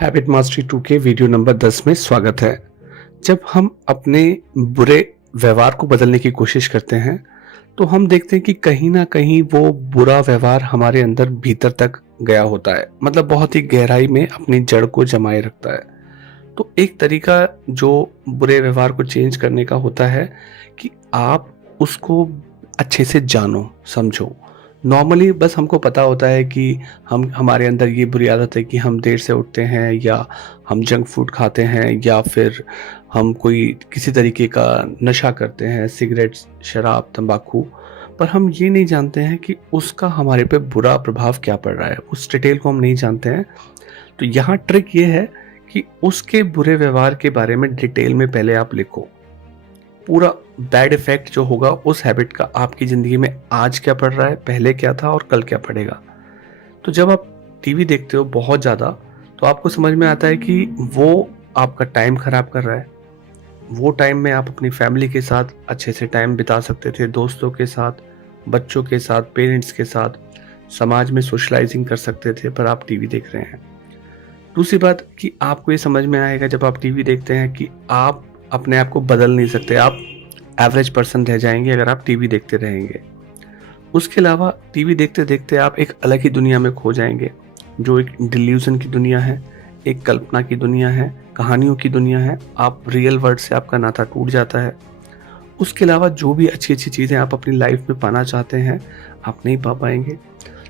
Habit mastery 2 के video number 10 में स्वागत है। जब हम अपने बुरे व्यवहार को बदलने की कोशिश करते हैं, तो हम देखते हैं कि कहीं न कहीं वो बुरा व्यवहार हमारे अंदर भीतर तक गया होता है। मतलब बहुत ही गहराई में अपनी जड़ को जमाए रखता है। तो एक तरीका जो बुरे व्यवहार को चेंज करने का होता है कि आप उसको अच्छे से जानो, समझो। नॉर्मली बस हमको पता होता है कि हम हमारे अंदर ये बुरी आदत है कि हम देर से उठते हैं, या हम जंक फूड खाते हैं, या फिर हम कोई किसी तरीके का नशा करते हैं, सिगरेट, शराब, तंबाकू। पर हम ये नहीं जानते हैं कि उसका हमारे पे बुरा प्रभाव क्या पड़ रहा है। उस डिटेल को हम नहीं जानते हैं। तो यहाँ ट्रिक ये है कि उसके बुरे व्यवहार के बारे में डिटेल में पहले आप लिखो। पूरा बैड इफेक्ट जो होगा उस हैबिट का आपकी ज़िंदगी में आज क्या पड़ रहा है, पहले क्या था और कल क्या पड़ेगा। तो जब आप टीवी देखते हो बहुत ज़्यादा, तो आपको समझ में आता है कि वो आपका टाइम ख़राब कर रहा है। वो टाइम में आप अपनी फैमिली के साथ अच्छे से टाइम बिता सकते थे, दोस्तों के साथ, बच्चों के साथ, पेरेंट्स के साथ, समाज में सोशलाइजिंग कर सकते थे, पर आप टीवी देख रहे हैं। दूसरी बात कि आपको ये समझ में आएगा जब आप टीवी देखते हैं कि आप अपने आप को बदल नहीं सकते, आप एवरेज पर्सन रह जाएंगे अगर आप टीवी देखते रहेंगे। उसके अलावा टीवी देखते देखते आप एक अलग ही दुनिया में खो जाएंगे, जो एक डिल्यूजन की दुनिया है, एक कल्पना की दुनिया है, कहानियों की दुनिया है। आप रियल वर्ल्ड से आपका नाता टूट जाता है। उसके अलावा जो भी अच्छी अच्छी चीज़ें आप अपनी लाइफ में पाना चाहते हैं, आप नहीं पा पाएंगे।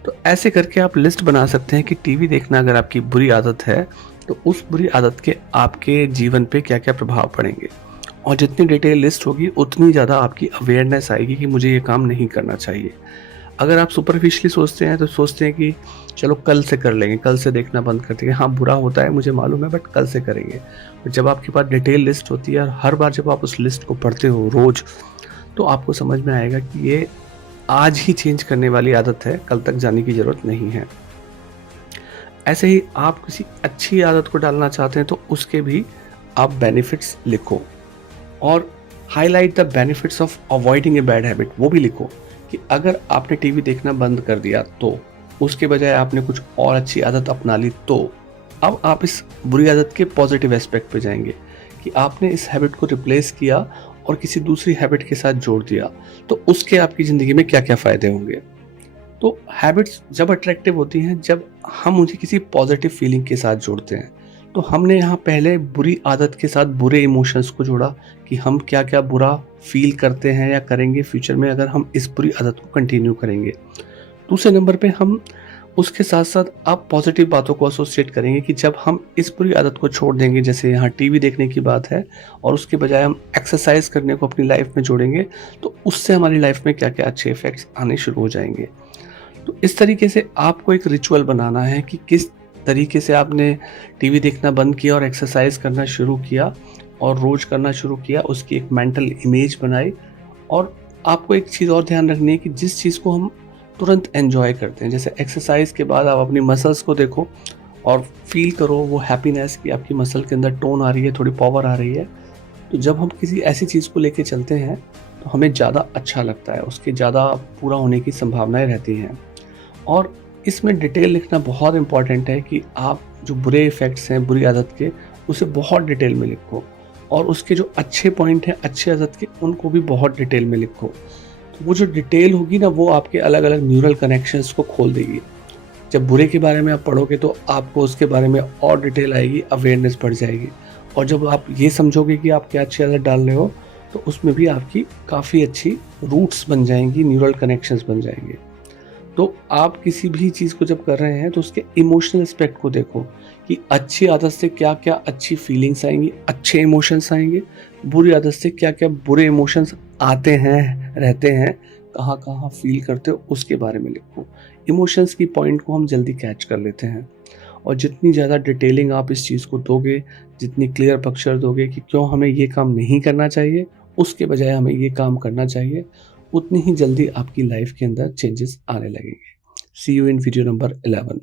तो ऐसे करके आप लिस्ट बना सकते हैं कि टीवी देखना अगर आपकी बुरी आदत है, तो उस बुरी आदत के आपके जीवन पे क्या क्या प्रभाव पड़ेंगे। और जितनी डिटेल लिस्ट होगी उतनी ज़्यादा आपकी अवेयरनेस आएगी कि मुझे ये काम नहीं करना चाहिए। अगर आप सुपरफिशियली सोचते हैं तो सोचते हैं कि चलो कल से कर लेंगे, कल से देखना बंद कर देंगे। हाँ, बुरा होता है मुझे मालूम है, बट कल से करेंगे। और जब आपके पास डिटेल लिस्ट होती है और हर बार जब आप उस लिस्ट को पढ़ते हो रोज़, तो आपको समझ में आएगा कि ये आज ही चेंज करने वाली आदत है, कल तक जाने की ज़रूरत नहीं है। ऐसे ही आप किसी अच्छी आदत को डालना चाहते हैं तो उसके भी आप बेनिफिट्स लिखो, और highlight the benefits of avoiding a bad habit, वो भी लिखो कि अगर आपने टीवी देखना बंद कर दिया तो उसके बजाय आपने कुछ और अच्छी आदत अपना ली, तो अब आप इस बुरी आदत के पॉजिटिव एस्पेक्ट पे जाएंगे कि आपने इस हैबिट को रिप्लेस किया और किसी दूसरी हैबिट के साथ जोड़ दिया, तो उसके आपकी ज़िंदगी में क्या क्या फ़ायदे होंगे। तो हैबिट्स जब अट्रैक्टिव होती हैं जब हम उन्हें किसी पॉजिटिव फीलिंग के साथ जोड़ते हैं। तो हमने यहाँ पहले बुरी आदत के साथ बुरे इमोशंस को जोड़ा कि हम क्या क्या बुरा फील करते हैं या करेंगे फ्यूचर में अगर हम इस बुरी आदत को कंटिन्यू करेंगे। दूसरे नंबर पे हम उसके साथ साथ आप पॉजिटिव बातों को एसोसिएट करेंगे कि जब हम इस बुरी आदत को छोड़ देंगे, जैसे यहाँ टीवी देखने की बात है, और उसके बजाय हम एक्सरसाइज करने को अपनी लाइफ में जोड़ेंगे, तो उससे हमारी लाइफ में क्या क्या अच्छे इफेक्ट्स आने शुरू हो जाएंगे। तो इस तरीके से आपको एक रिचुअल बनाना है कि किस तरीके से आपने टीवी देखना बंद किया और एक्सरसाइज करना शुरू किया और रोज करना शुरू किया, उसकी एक मेंटल इमेज बनाई। और आपको एक चीज़ और ध्यान रखनी है कि जिस चीज़ को हम तुरंत एंजॉय करते हैं, जैसे एक्सरसाइज के बाद आप अपनी मसल्स को देखो और फील करो वो हैप्पीनेस कि आपकी मसल के अंदर टोन आ रही है, थोड़ी पावर आ रही है। तो जब हम किसी ऐसी चीज़ को लेके चलते हैं तो हमें ज़्यादा अच्छा लगता है, उसके ज़्यादा पूरा होने की संभावनाएं रहती हैं। और इसमें डिटेल लिखना बहुत इम्पॉर्टेंट है कि आप जो बुरे इफ़ेक्ट्स हैं बुरी आदत के, उसे बहुत डिटेल में लिखो, और उसके जो अच्छे पॉइंट हैं अच्छी आदत के, उनको भी बहुत डिटेल में लिखो। तो वो जो डिटेल होगी ना, वो आपके अलग अलग न्यूरल कनेक्शंस को खोल देगी। जब बुरे के बारे में आप पढ़ोगे तो आपको उसके बारे में और डिटेल आएगी, अवेयरनेस बढ़ जाएगी। और जब आप ये समझोगे कि आप क्या अच्छी आदत डाल रहे हो, तो उसमें भी आपकी काफ़ी अच्छी रूट्स बन जाएंगी, न्यूरल कनेक्शंस बन जाएंगे। तो आप किसी भी चीज़ को जब कर रहे हैं तो उसके इमोशनल एस्पेक्ट को देखो कि अच्छी आदत से क्या क्या अच्छी फीलिंग्स आएंगी, अच्छे इमोशंस आएंगे, बुरी आदत से क्या क्या बुरे इमोशंस आते हैं, रहते हैं, कहाँ कहाँ फील करते हो, उसके बारे में लिखो। इमोशंस की पॉइंट को हम जल्दी कैच कर लेते हैं, और जितनी ज़्यादा डिटेलिंग आप इस चीज़ को दोगे, जितनी क्लियर पिक्चर दोगे कि क्यों हमें ये काम नहीं करना चाहिए, उसके बजाय हमें ये काम करना चाहिए, उतनी ही जल्दी आपकी लाइफ के अंदर चेंजेस आने लगेंगे। सी यू इन वीडियो नंबर 11।